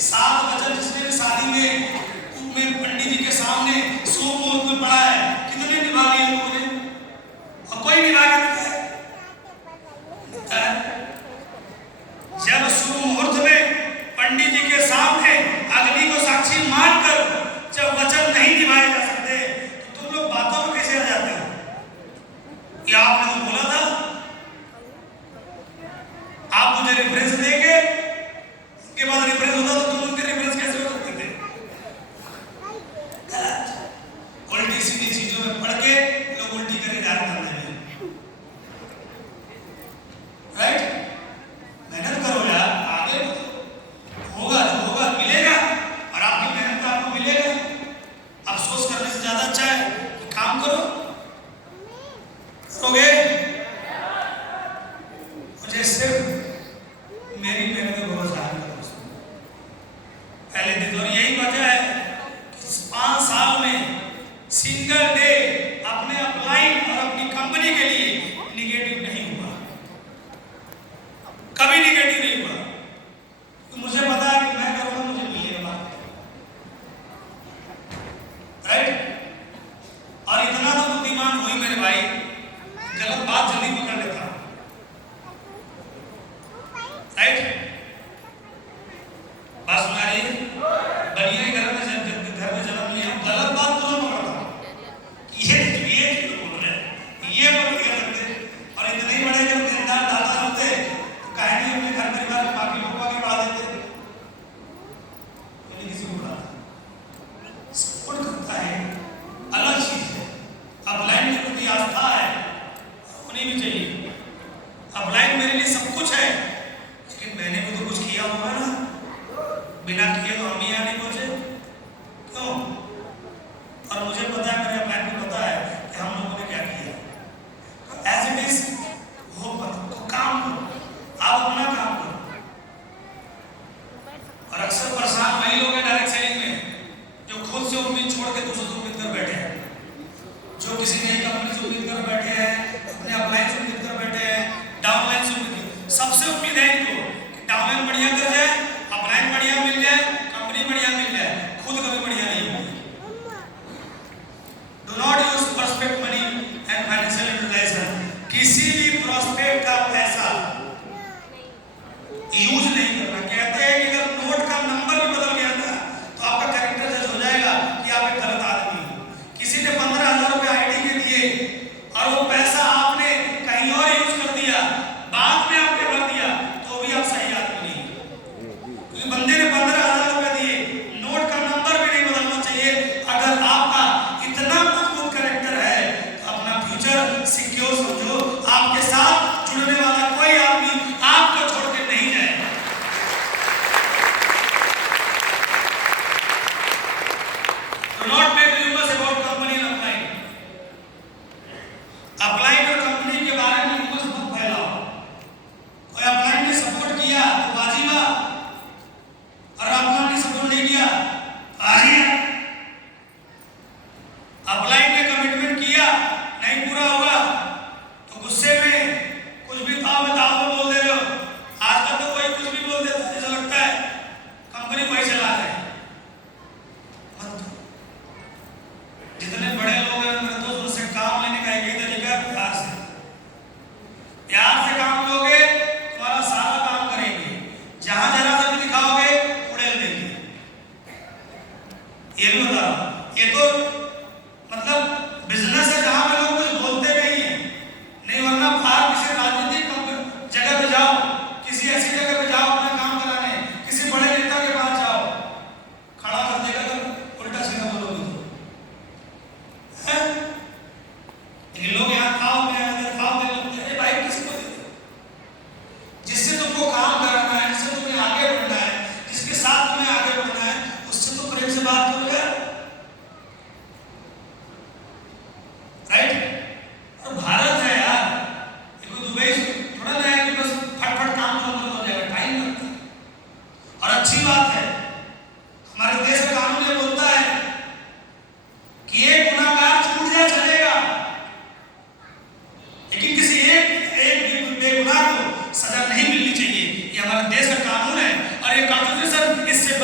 7 वचन जिसने भी शादी में पंडित जी के सामने शुभ मुहूर्त में पढ़ा है, कितने निभा लिए लोगों ने? और कोई निभा के दिखाए? जब शुभ मुहूर्त में पंडित जी के सामने अग्नि को साक्षी मानकर जब वचन नहीं निभाए जा सकते, तो तुम लोग बातों में कैसे आ जाते हो? कि आपने तो बोला था, आप मुझे रेफरेंस देंगे, उसके बाद रेफरेंस होता तो तुम उनके रेफरेंस कैसे हो सकते थे? उल्टी सीधी चीजों में पढ़ के लोग उल्टी करे जा रहे हैं। राइट? मेहनत करो यार, आगे होगा जो होगा मिलेगा, और आपकी मेहनत का आपको मिलेगा। अफसोस करने से ज्यादा अच्छा है कि काम करो। करोगे? मुझे सिर्फ मेरी मेहनत पे भरोसा है। पहले दिन, और यही वजह है कि 5 साल में सिंगल डे अपने अपलाइन और अपनी कंपनी के लिए निगेटिव नहीं हुआ, कभी निगेटिव नहीं हुआ। तो मुझे पता है कि मैं करूँगा, मुझे मिलेगा। राइट? और इतना तो बुद्धिमान हुई मेरे भाई, गलत बात जल्दी पकड़ लेता। राइट? बात सुना रही है? बढ़िया घर में जन्म लिया, गलत बात तुरंत पकड़ता। ये बोल रहे हैं, ये बोल के करते, और इतने ही बड़े जब देनदार दाता होते तो काहे नहीं अपने घर परिवार में बाकी लोगों आगे बढ़ा देते? मैंने किसी को बढ़ाता, सपोर्ट करता है, अलग चीज है। अपलाइन के प्रति आस्था है, होनी भी चाहिए। अपलाइन मेरे लिए सब कुछ है, लेकिन मैंने भी तो कुछ किया होगा ना। बिना किए तो हम यहाँ नहीं पहुंचे, क्यों? और मुझे पता है, मेरे अपलाइन को पता है कि हम लोगों ने क्या किया। एज इट इज वो काम करो, आप अपना काम करो। और अक्सर परेशान वही लोग हैं डायरेक्ट सेलिंग में, जो खुद से उम्मीद छोड़ के दूसरों से उम्मीद कर बैठे हैं, जो किसी नई कंपनी से उम्मीद कर बैठे हैं, अपने अपलाइन से उम्मीद कर बैठे हैं, डाउनलाइन से उम्मीद। सबसे उम्मीद है इनको कि डाउनलाइन बढ़िया कर जाए, अपलाइन बढ़िया मिल जाए, कंपनी बढ़िया मिल जाए, खुद कभी बढ़िया नहीं होगी। Do not use prospect money and financial utilisation. किसी भी प्रोस्पेक्ट का पैसा यूज नहीं करना। कहते हैं कि अगर नोट का नंबर भी बदल गया था तो आपका कैरेक्टर जज हो जाएगा कि आप एक गलत आदमी हो। किसी ने 15,000 रुपए आईडी के दिए और वो पैसा आपने कहीं और यूज कर दिया, बाद में आपने भर दिया, तो भी आप सही आदमी नहीं। क्योंकि बंदे ने 15,000 रुपए दिए, नोट का नंबर भी नहीं बदलना चाहिए। अगर आपका इतना मजबूत कैरेक्टर है तो अपना फ्यूचर सिक्योर समझो। आपके साथ जुड़ने वाला कोई आदमी आपको छोड़ के नहीं जाएगा। Do not make rumors about company and upline. Upline और कंपनी के बारे में rumors मत फैलाओ। कोई अपलाइन ने सपोर्ट किया तो बाजीवा, और अपलाइन ने सपोर्ट नहीं किया तो हारिया। अपलाइन ने कमिटमेंट किया, नहीं पूरा हुआ तो गुस्से में कुछ भी ताव में बोल दे रहे हो। आजकल तो कोई कुछ भी बोल देता है, जैसा लगता है कंपनी वही चला रहे हैं। मत करो। जितने बड़े लोग हैं मेरे दोस्त, उनसे काम लेने का एक ही तरीका है, प्यार से। प्यार से काम लोगे, तुम्हारा सारा काम करेंगे। जहां जरा सा भी दिखाओगे, उड़ेल देंगे। ये भी बता रहा हूं, ये तो मतलब बिजनेस है जहां पे लोग कुछ बोलते नहीं है। नहीं वरना बाहर किसी राजनीतिक जगह पे जाओ, किसी ऐसी जगह पे जाओ अपना काम कराने, किसी बड़े नेता के पास जाओ, खड़ा कर देगा तो उल्टा सीधा बोलोगे तो है। लेकिन लोग यहाँ खाओ दे लगते हैं। भाई किसी को दे, जिससे तुमको काम कराना है, जिससे तुम्हें आगे बढ़ना है, जिसके साथ तुम्हें आगे बढ़ना है, उससे तो प्रेम से बात करो यार। राइट? और भारत है यार, ये कोई दुबई थोड़ा ना है कि बस फटफट काम खत्म हो जाएगा, टाइम लगता है। और अच्छी बात है, हमारे देश का कानून ये बोलता है कि एक गुनाहगार छूट जाए चलेगा, लेकिन किसी एक बेगुनाह को सजा नहीं मिलनी चाहिए। ये हमारे देश का कानून है, और ये कॉन्स्टिट्यूशन इससे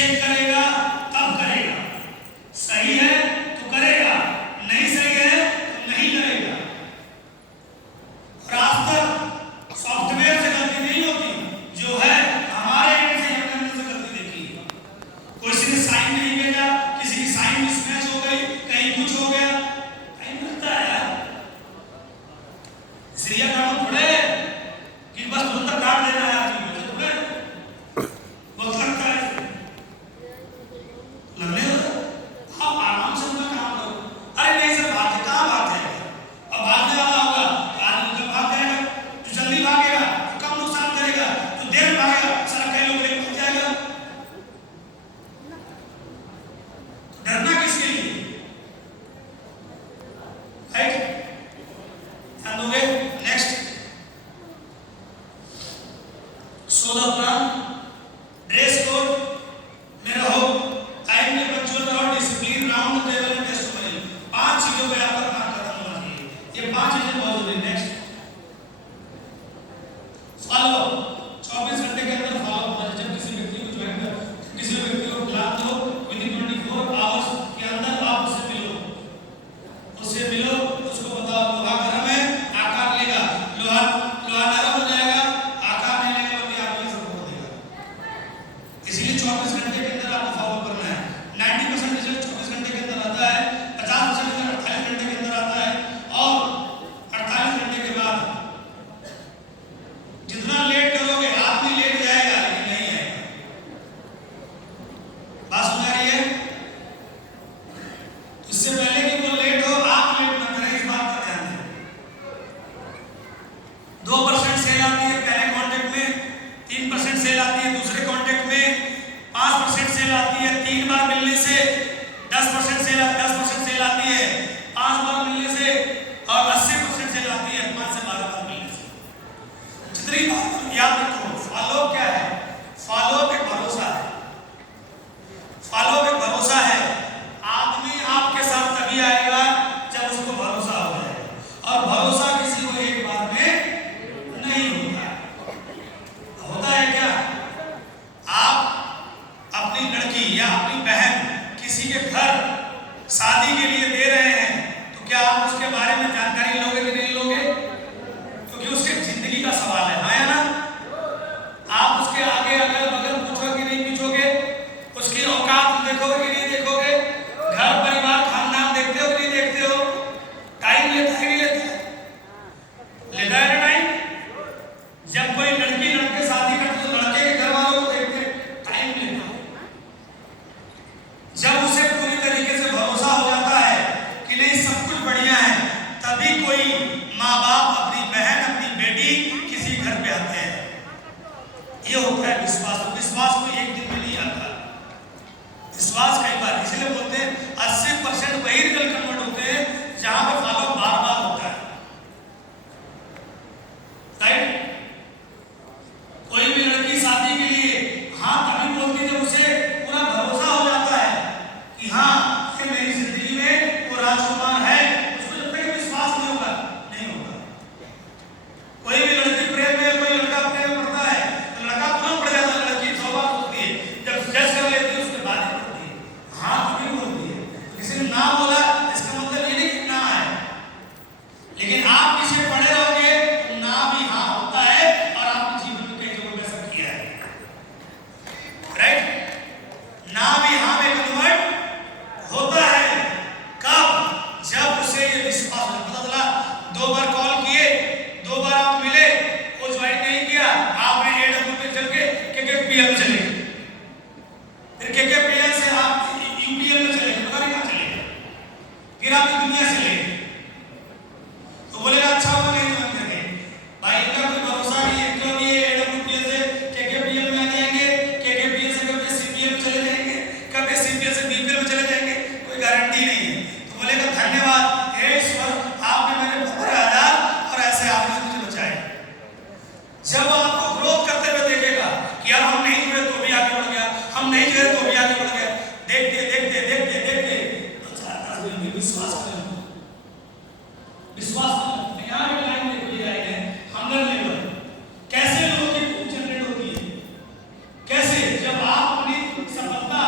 चेक करेगा तब करेगा, सही है तो करेगा, नहीं सही है तो नहीं करेगा। और आज तक सॉफ्टवेयर से गलती नहीं होती, जो है हमारे एंड से हमने अंदर से गलती देखी। किसी ने साइन नहीं भेजा, किसी की साइन मिसमैच हो गई, कहीं कुछ हो गया, टाइम लगता है यार। इसलिए काम थोड़े कि बस तुरंत काट देना है आदमी को, थोड़े वक्त लगता है लगने दो, आप आराम से अपना काम करो। अरे नहीं सर बात है, कहाँ बात है, अब भागने वाला होगा तो आदमी जब भाग जाएगा, जो जल्दी भागेगा तो कम नुकसान करेगा, तो देर भागेगा सारा कई लोग लेकर जाएगा। डरना किसके लिए, राइट? ध्यान दोगे? Next, so the plan, dress code में रहो, टाइम में पंक्चुअल और discipline, round table and testimony, 5 चीजों पे आपका काम खत्म होना चाहिए। ये 5 चीजें बहुत जरूरी। नेक्स्ट, फॉलो, 24 घंटे के अंदर फॉलो होना चाहिए। जब किसी व्यक्ति को ज्वाइन कर, किसी व्यक्ति को बुला दो, विद इन 24 आवर्स के अंदर आप उससे मिलो, उसको बताओ लोहा गर्म है, आकार लेगा, लोहा नरम हो जाएगा, आकार नहीं लेगा, वो आपको सपोर्ट देगा। इसलिए 24 घंटे के अंदर आपको फॉलो करना है। 90% रिजल्ट 24 घंटे के अंदर आता है, 50% रिजल्ट 48 घंटे के अंदर आता है, और 48 घंटे के बाद जितना लेट करोगे आदमी लेट जाएगा लेकिन नहीं आएगा। बात समझ आ रही है? इससे पहले कि वो लेट हो, आप लेट न करें, इस बात का ध्यान दें। 2% सेल आती है पहले कॉन्टेक्ट में, 3% सेल आती है दूसरे कॉन्टेक्ट में, 5% सेल आती है 3 बार मिलने से, 10% सेल आती है 5 बार मिलने से, और 80% सेल आती है 5 से 12 बार मिलने से। जितनी बार याद रखो, फॉलो क्या है? फॉलो पे भरोसा है। फॉलो पे भरोसा है। आदमी आपके साथ तभी आएगा जब उसको भरोसा हो जाए, और भरोसा किसी को एक बार में नहीं होता है क्या? आप अपनी लड़की या अपनी बहन किसी के घर शादी के लिए दे रहे हैं, तो क्या आप उसके बारे में जानकारी लोगे कि नहीं लोगे? क्योंकि उसके जिंदगी का सवाल है, हाँ या ना? आप उसके आगे अगल बगल पूछोगे कि नहीं पूछोगे? उसकी औकात देखोगे कि नहीं देखोगे? घर परिवार खानदान देखते हो कि नहीं देखते हो? टाइम लेता है कि नहीं लेता है? लेता है ना टाइम? जब कोई लड़की लड़के शादी करते तो लड़के के घर वालों को देखते, टाइम लेता है। जब उसे पूरी तरीके से भरोसा हो जाता है कि नहीं सब कुछ बढ़िया है, तभी कोई माँ बाप अपनी बहन अपनी बेटी किसी घर पे आते हैं। ये होता है विश्वास। विश्वास कोई एक दिन में नहीं आता, विश्वास कई बार, इसलिए बोलते हैं 80% वही रिजल्ट कन्वर्ट होते हैं जहां पे फॉलो बार बार होता है, राइट? कोई भी लड़की शादी के लिए हाँ तभी बोलती है जब उसे पूरा भरोसा हो जाता है कि हाँ ये मेरी जिंदगी में वो राजकुमार है। उसको जब तक विश्वास नहीं होगा, नहीं होगा। कोई भी लड़की प्रेम में, कोई लड़का प्रेम में पड़ता है तो लड़का तुरंत पड़ जाता है, लड़की 100 बार सोचती है, जब जज कर लेती है उसके बाद ही पड़ती है, हाँ तभी बोलती है। किसी ने ना बोला इसका मतलब ये नहीं कि ना है, लेकिन आप पीछे पड़े रहोगे तो ना भी हाँ होता है, और आपने जीवन में कई जगहों पे ऐसा किया है, राइट? ना भी हाँ में कन्वर्ट होता है। कब? जब उसे ये विश्वास पता चला। 2 बार कॉल किए, 2 बार आप मिले, वो ज्वाइन नहीं किया, आपने एडब्ल्यू पे चल के केकेपीएल में चले गए, फिर केकेपीएल से आप यूपीएल में चले गए, पता नहीं कहाँ चले गए, फिर आप दुनिया से ले गए, तो बोलेगा अच्छा हुआ नहीं ज्वाइन करके। भाई इनका कोई भरोसा नहीं है, क्यों नहीं है? एडब्ल्यूपीएल से केकेपीएल में आ जाएंगे, केकेपीएल से कभी सीपीएल में चले जाएंगे, कभी सीपीएल से बीपीएल में चले जाएंगे, कोई गारंटी नहीं है। तो बोलेगा धन्यवाद हे ईश्वर, आपने मेरे 15,000 और ऐसे आपने मुझे बचाए। जब आपको ग्रोथ करते हुए देखेगा कि यार हम नहीं जुड़े तो भी आगे बढ़ गया, हम नहीं जुड़े तो भी आगे बढ़ गया, देखते देखते देखते देखते तो 4-10 दिन में विश्वास करें, विश्वास करें। यहाँ पे लाइन में ले जाएंगे, हंगर लेवल कैसे लोगों की भूख जनरेट होती है, कैसे? जब आप अपनी सफलता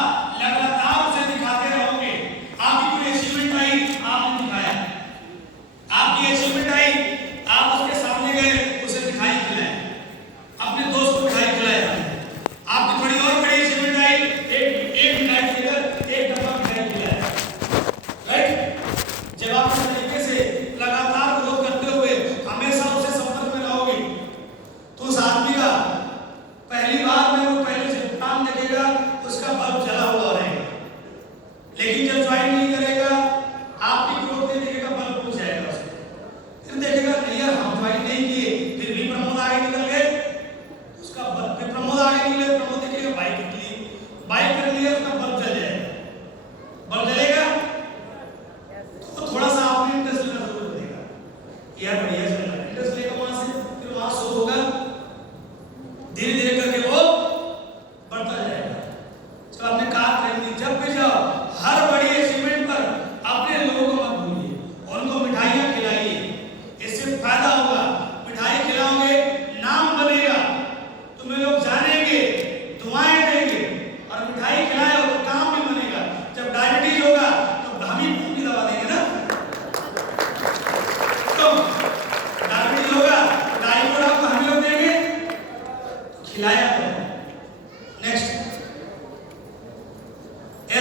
बाइक कर लिया उसका बल्ब जल जाएगा, बल्ब जलेगा तो थोड़ा सा आपने इंटरेस्ट लेना शुरू कर देगा, यार बढ़िया चल रहा है, इंटरेस्ट लेगा वहां से, फिर वहां शुरू होगा, धीरे धीरे करके वो बढ़ता जाएगा। चलो आपने कार खरीद ली, जब भी जाओ हर बड़ी अचीवमेंट पर अपने लोगों को मत भूलिए, उनको मिठाइयाँ खिलाइए, इससे फायदा होगा। मिठाई खिलाओगे, नाम बनेगा, तुम्हें लोग जानेंगे, दुआएं देंगे, और मिठाई खिलाए तो काम भी बनेगा। जब डायबिटीज होगा तो हम ही खून की दवा देंगे ना, तो डायबिटीज होगा डायबिटीज आपको हम लोग देंगे, खिलाया करो। नेक्स्ट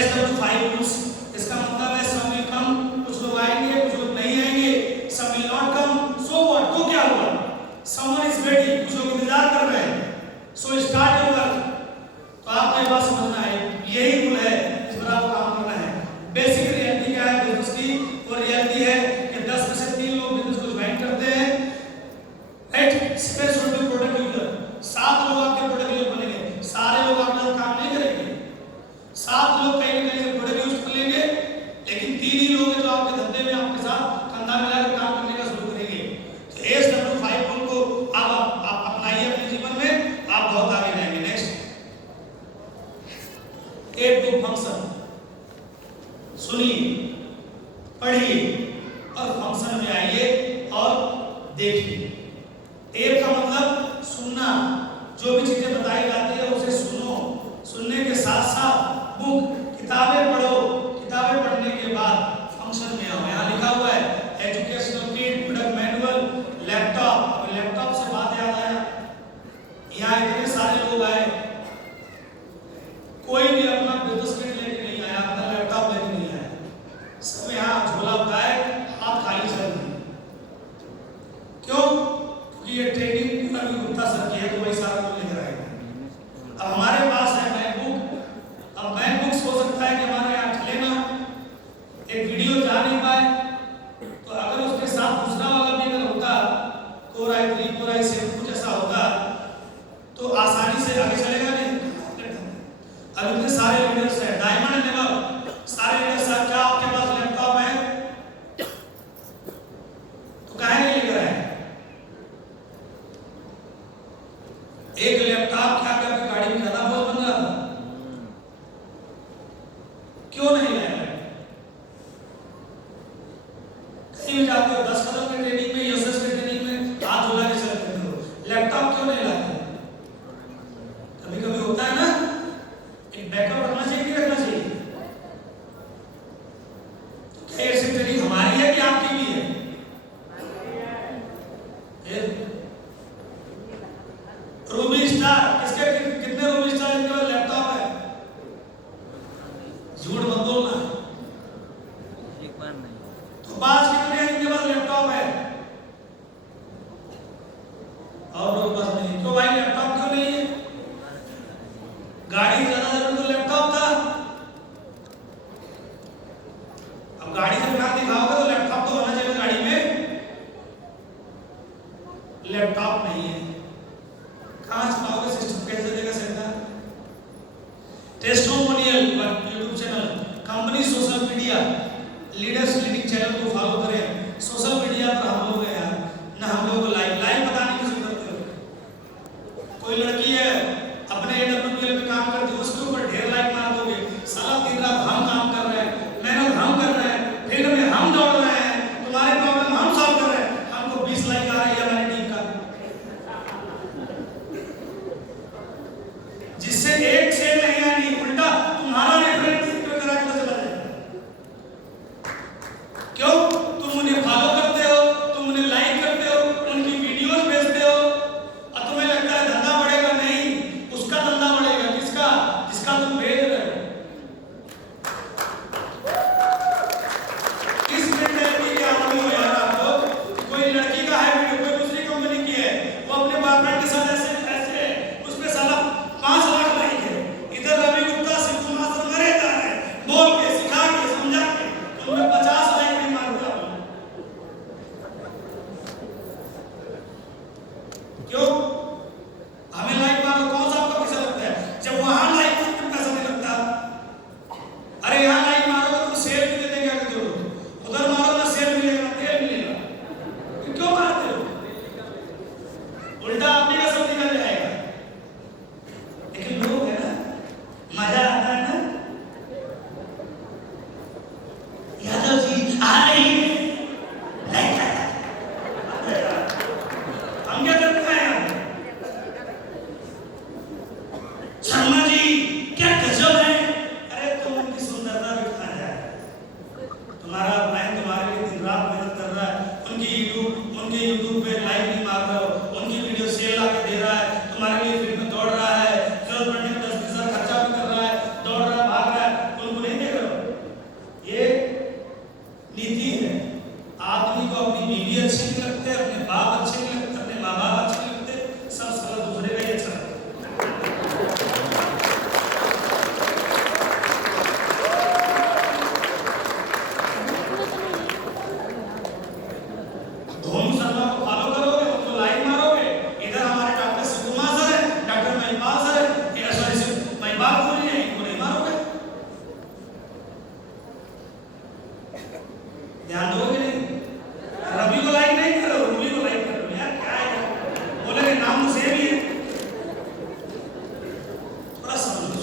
SW5 रूल्स, इसका मतलब है सब विल कम, कुछ लोग आएंगे कुछ लोग नहीं आएंगे, सब will not come, so what, तो क्या हुआ, समवन इज रेडी, कुछ लोग इंतजार कर रहे हैं, सो स्टार्ट योर वर्क। तो आपको ये बात समझना है, यही रूल है, इस पर आपको काम करना है। बेसिक रियलिटी क्या है बिजनेस की, वो रियलिटी है कि 10 में से 3 लोग बिजनेस को ज्वाइन करते हैं, right, space should be product user, 7 लोग आपके प्रोडक्ट यूजर बनेंगे, सारे लोग आपके साथ काम नहीं करेंगे, 7 लोग कहीं ना कहीं से प्रोडक्ट यूज कर लेंगे, लेकिन 3 ही लोग हैं जो आपके धंधे में आपके साथ कंधा मिलाकर काम करने का शुरू करेंगे। तो SW5 रूल को आप अपनाइए अपने जीवन में, आप बहुत आगे जाएंगे। नेक्स्ट 8 टू फंक्शन, सुनिए, पढ़िए और फंक्शन में आइए और देखिए। टेप का मतलब सुनना, जो भी चीजें बताई जाती है उसे सुनो, सुनने के साथ साथ बुक किताबें पढ़ो, किताबें पढ़ने के बाद फंक्शन में आओ। यहाँ लिखा हुआ है educational kit, product manual, laptop. अब लैपटॉप से बात याद आया, यहाँ इतने सारे लोग आए, कोई भी अपना बिजनेस किट लेके नहीं आया, अपना लैपटॉप लेके नहीं आया, सब यहाँ झोला उठाए, हाथ खाली चल रहे। क्यों? क्योंकि ये ट्रेनिंग अभी गुप्ता सर की है, तो वही सारा लोग लेकर आएंगे। अब हमारे पास है मैकबुक, अब मैकबुक्स हो सकता है कि हमारे यहाँ चले ना, एक वीडियो जा नहीं पाए, तो अगर उसके साथ दूसरा वाला भी अगर होता, Core i3, Core i7 कुछ ऐसा होता, तो आसानी से आगे चलेगा नहीं। अब इतने सारे लीडर्स हैं, डायमंड लेवल सारे लीडर्स हैं, क्या आपके पास लैपटॉप है? तो काहे नहीं लेकर आए? एक लैपटॉप क्या आपकी गाड़ी में ज्यादा बोझ बन रहा था? क्यों नहीं लाया? कहीं भी जाते हो 10 कदम की ट्रेनिंग में, यूएसएस की ट्रेनिंग में हाथ झुला के चलते हो, लैपटॉप क्यों नहीं लाते? कभी कभी होता है ना, एक बैकअप रखना चाहिए कि रखना चाहिए? क्या ये सिर्फ ट्रेनिंग हमारी है कि आपकी भी है? रूबी स्टार, कितने रूबी स्टार इनके पास लैपटॉप है? झूठ मत बोलना, एक बार नहीं तो 5 कितने इनके पास लैपटॉप है? और लोग पास नहीं। क्यों भाई, लैपटॉप क्यों नहीं है? गाड़ी ज्यादा जरूरी तो लैपटॉप था। अब गाड़ी से बिना दिखाओगे तो लैपटॉप तो होना चाहिए गाड़ी में, लैपटॉप नहीं है, कहां चलाओगे? सिस्टम कैसे देगा centre? Testimonial YouTube channel, company social media, leaders leading channel को फॉलो करें। सोशल मीडिया पर हम लोग हैं यार, ना हम लोग को लाइव बताने की जरूरत है। कोई लड़की है अपने AWL में काम करती है, उसके ऊपर ढेर लाइक मार दोगे, सारा दिन रात हम काम कर रहे हैं, मेहनत हम कर रहे हैं, फील्ड में हम दौड़ रहे हैं, तुम्हारे प्रॉब्लम हम सॉल्व कर रहे हैं, हमको 20 लाइक आ रही है हमारी टीम का, जिससे एक सेल नहीं आनी, उल्टा तुम्हारा रेफरेंस करा के चला जाएगा। क्यों? तुम उन्हें फॉलो करते हो, तुम उन्हें लाइक करते हो, उनकी वीडियोस भेजते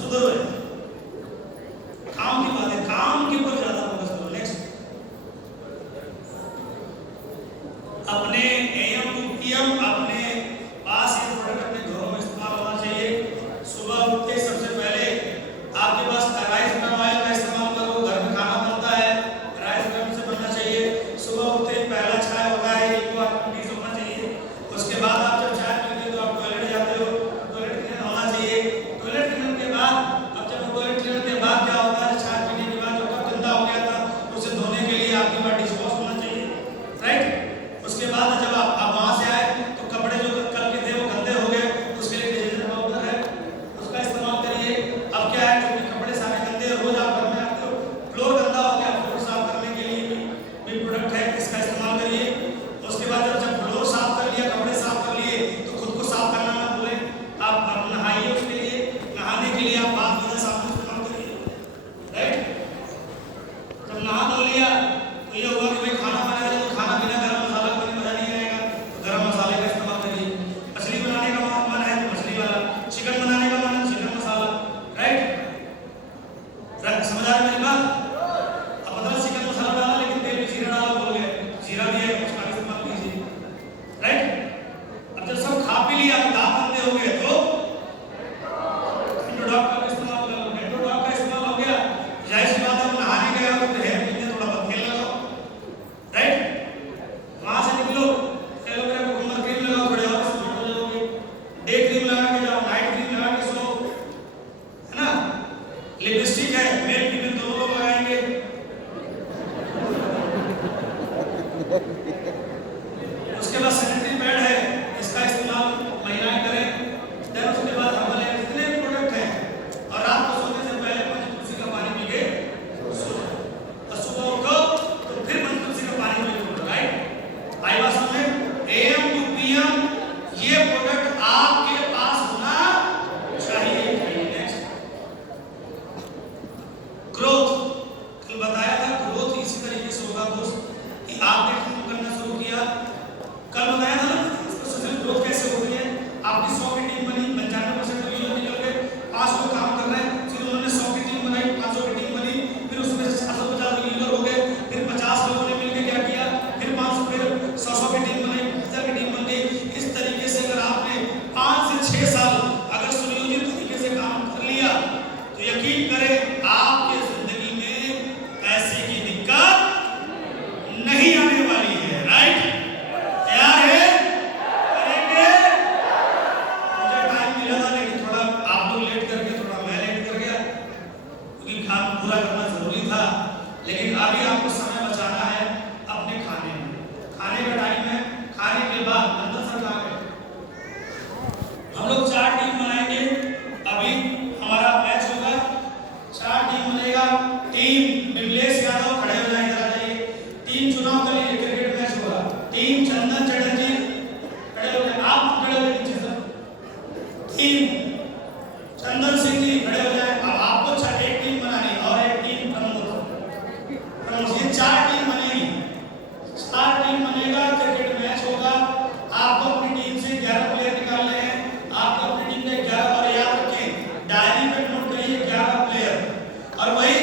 सुधरो है। काम की बात है, काम के ऊपर ज्यादा फोकस करो। नेक्स्ट, अपने एएम टू पीएम अपने पास ये प्रोडक्ट अपने घरों में इस्तेमाल होना चाहिए। सुबह उठते ही सबसे पहले आपके पास राइस ब्रान ऑयल का इस्तेमाल करो। घर में खाना बनता है, राइस ब्रान से बनना चाहिए। सुबह उठते ही पहला चाय होता है, एक बार पीस होना चाहिए। उसके बाद आप जब चाय पीते हो तो आप टॉयलेट जाते हो, टॉयलेट क्लीन होना चाहिए। टॉयलेट क्लीन के बाद अब जब टॉयलेट क्लीन के बाद क्या होता है, चाय पीने के बाद जो कप गंदा हो गया था उसे धोने के लिए आपके पास डिश वॉश होना चाहिए, राइट। उसके बाद जब आप वहां से आए तो कपड़े जो कल के थे वो गंदे हो गए, उसके लिए डिटर्जेंट पाउडर है, उसका इस्तेमाल करिए। अब क्या है, क्योंकि कपड़े सारे गंदे, रोज आप घर में आते हो, फ्लोर गंदा हो गया, फ्लोर साफ करने के लिए भी प्रोडक्ट है, इसका इस्तेमाल करिए। उसके बाद जब फ्लोर साफ कर लिया, कपड़े साफ कर लिए, तो खुद को साफ करना मत भूलें। आप नहाइए, उसके लिए नहाने के लिए आप बाथ वाला साबुन इस्तेमाल करिए, राइट। जब नहा धो लिया तो ये हुआ कि भाई खाना बनाया तो खाना बिना गरम मसाला का मजा नहीं आएगा, तो गरम मसाले का इस्तेमाल करिए। मछली बनाने का मन है तो मछली वाला, चिकन बनाने का मन है तो चिकन मसाला, राइट। समझ आ रहा है मेरी बात? अब मतलब चिकन मसाला डाला लेकिन तेल में जीरा डाला बोल गए, जीरा दिया उसका इस्तेमाल कीजिए, राइट। अब जब सब खा पी लिया तो दांत गंदे हो गए तो डेटोडॉक का इस्तेमाल करो। डेटोडॉक का इस्तेमाल हो गया, जाहिर सी बात है वो नहाने गया तो हेयर पिन में थोड़ा बहुत तेल लगाओ, राइट। वहां से निकलो, एलोवेरा का कुकुम्बर क्रीम लगाओ, थोड़े और स्मार्ट हो जाओगे। डे क्रीम लगा के जाओ, नाइट क्रीम लगा के सो, है ना। लिपस्टिक है, मेल फीमेल दोनों लोग लगाएंगे। उसके बाद सैनिटरी पैड है, इसका इस्तेमाल महिलाएं करें। देन उसके बाद हर्बल है, जितने भी प्रोडक्ट हैं, और रात को सोने से पहले पंचतुलसी का पानी पी के सो जाओ, और सुबह उठो तो फिर पंचतुलसी का पानी पी लो, राइट। आई बात समझ में? एएम टू पीएम ये प्रोडक्ट आपके पास होना चाहिए। Next, growth. कल बताया था ग्रोथ इसी तरीके से होगा दोस्त कि आपने काम करना शुरू किया। कल बताया था ना सोशल ग्रोथ कैसे होती है। आपकी 100 की टीम बनी, 95% यूजर निकल गए, 5 लोग काम कर रहे हैं, फिर उन्होंने 100 की टीम बनाई, 500 की टीम बनी, फिर उसमें से 750 यूजर हो गए, फिर 50 लोगों ने मिलकर क्या किया, फिर 500, फिर 100 की टीम बनाई, 1000 की टीम बन गई। इस तरीके से अगर आपने 5 से 6 साल अगर सुनियोजित तरीके से काम कर लिया तो यकीन करें आपके जिंदगी में पैसे की दिक्कत नहीं आने वाली है, राइट। तैयार है? करेंगे? मुझे टाइम मिला था लेकिन थोड़ा आप लोग लेट कर गए, थोड़ा मैं लेट कर गया क्योंकि काम पूरा करना जरूरी था। लेकिन अभी आपको समय बचाना है अपने खाने में। खाने का टाइम है, खाने के बाद अंदर सर कहाँ गए? हम लोग 4 टीम बनाएंगे। अभी हमारा मैच होगा, 4 टीम बनेगा। टीम बिमलेश यादव खड़े हो जाए, इधर आ जाइए। टीम चुनाव के लिए क्रिकेट मैच होगा। टीम चंदन चटर्जी खड़े हो जाए, आप खड़े हो जाए नीचे सर। टीम चंदन सिंह जी खड़े हो जाए। अब आपको एक टीम बनानी और एक टीम प्रमोद, ये 4 टीम बनेगी। 4 टीम बनेगा, क्रिकेट मैच होगा। आपको अपनी टीम से 11 प्लेयर निकालने हैं। आपको अपनी टीम में 11, और याद रखें डायरी पे नोट करिए 11 प्लेयर, और वही